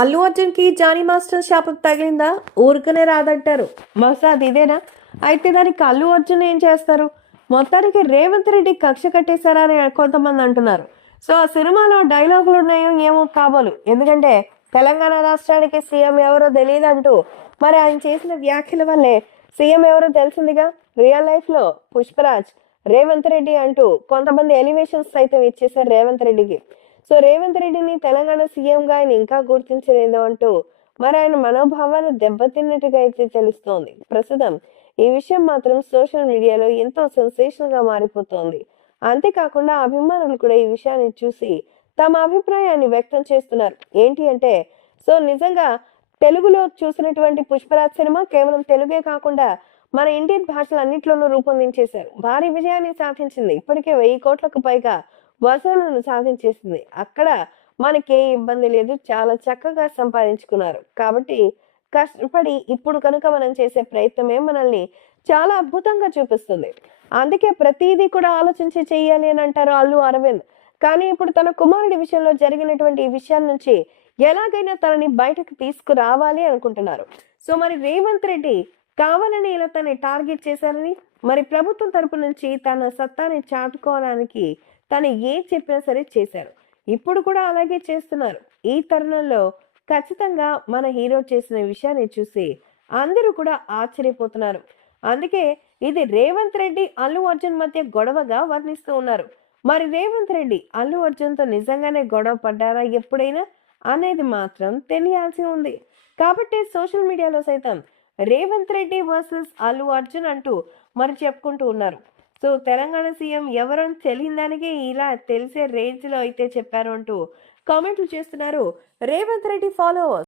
అల్లు అర్జున్ కి Johnny master శాపం తగిలిందా? ఊరుకునే రాదంటారు. బహుశా అది ఇదేనా? అయితే దానికి అల్లు అర్జున్ ఏం చేస్తారు? మొత్తానికి రేవంత్ రెడ్డి కక్ష కట్టేశారా అని కొంతమంది అంటున్నారు. సో ఆ సినిమాలో డైలాగులు ఉన్నాయో ఏమో కాబోలు. ఎందుకంటే తెలంగాణ రాష్ట్రానికి సీఎం ఎవరో తెలియదంటూ మరి ఆయన చేసిన వ్యాఖ్యల వల్లే సీఎం ఎవరో తెలిసిందిగా. రియల్ లైఫ్ లో పుష్పరాజ్, రేవంత్ రెడ్డి అంటూ కొంతమంది ఎలివేషన్స్ సైతం ఇచ్చేశారు రేవంత్ రెడ్డికి. సో రేవంత్ రెడ్డిని తెలంగాణ సీఎంగా ఆయన ఇంకా గుర్తించలేదు అంటూ మరి ఆయన మనోభావాలు దెబ్బతిన్నట్టుగా అయితే తెలుస్తోంది. ప్రస్తుతం ఈ విషయం మాత్రం సోషల్ మీడియాలో ఎంతో సెన్సేషనల్ గా మారిపోతోంది. అంతేకాకుండా అభిమానులు కూడా ఈ విషయాన్ని చూసి తమ అభిప్రాయాన్ని వ్యక్తం చేస్తున్నారు. ఏంటి అంటే, సో నిజంగా తెలుగులో చూసినటువంటి పుష్పరాజ్ సినిమా కేవలం తెలుగే కాకుండా మన ఇండియన్ భాషలన్నింటిలోనూ రూపొందించేశారు. భారీ విజయాన్ని సాధించింది. ఇప్పటికే 1000 కోట్లకు పైగా వసూళ్లను సాధించేసింది. అక్కడ మనకి ఏ ఇబ్బంది లేదు. చాలా చక్కగా సంపాదించుకున్నారు. కాబట్టి కష్టపడి ఇప్పుడు కనుక మనం చేసే ప్రయత్నమే మనల్ని చాలా అద్భుతంగా చూపిస్తుంది. అందుకే ప్రతిదీ కూడా ఆలోచించి చెయ్యాలి అని అంటారు అల్లు అరవింద్. కానీ ఇప్పుడు తన కుమారుడి విషయంలో జరిగినటువంటి ఈ విషయాల నుంచి ఎలాగైనా తనని బయటకు తీసుకురావాలి అనుకుంటున్నారు. సో మరి రేవంత్ రెడ్డి కావాలని ఇలా తనని టార్గెట్ చేశారని, మరి ప్రభుత్వం తరపు నుంచి తన సత్తాని చాటుకోవడానికి తను ఏం చెప్పినా సరే చేశారు. ఇప్పుడు కూడా అలాగే చేస్తున్నారు. ఈ తరుణంలో ఖచ్చితంగా మన హీరో చేసిన విషయాన్ని చూసి అందరూ కూడా ఆశ్చర్యపోతున్నారు. అందుకే ఇది రేవంత్ రెడ్డి అల్లు అర్జున్ మధ్య గొడవగా వర్ణిస్తూ ఉన్నారు. మరి రేవంత్ రెడ్డి అల్లు అర్జున్తో నిజంగానే గొడవ పడ్డారా ఎప్పుడైనా అనేది మాత్రం తెలియాల్సి ఉంది. కాబట్టి సోషల్ మీడియాలో సైతం రేవంత్ రెడ్డి వర్సెస్ అల్లు అర్జున్ అంటూ మరి చెప్పుకుంటూ ఉన్నారు. సో తెలంగాణ సీఎం ఎవరని తెలియని దానికి ఇలా తెలిసే రేంజ్ లో అయితే చెప్పారు అంటూ కామెంట్లు చేస్తున్నారు రేవంత్ రెడ్డి ఫాలోవర్స్.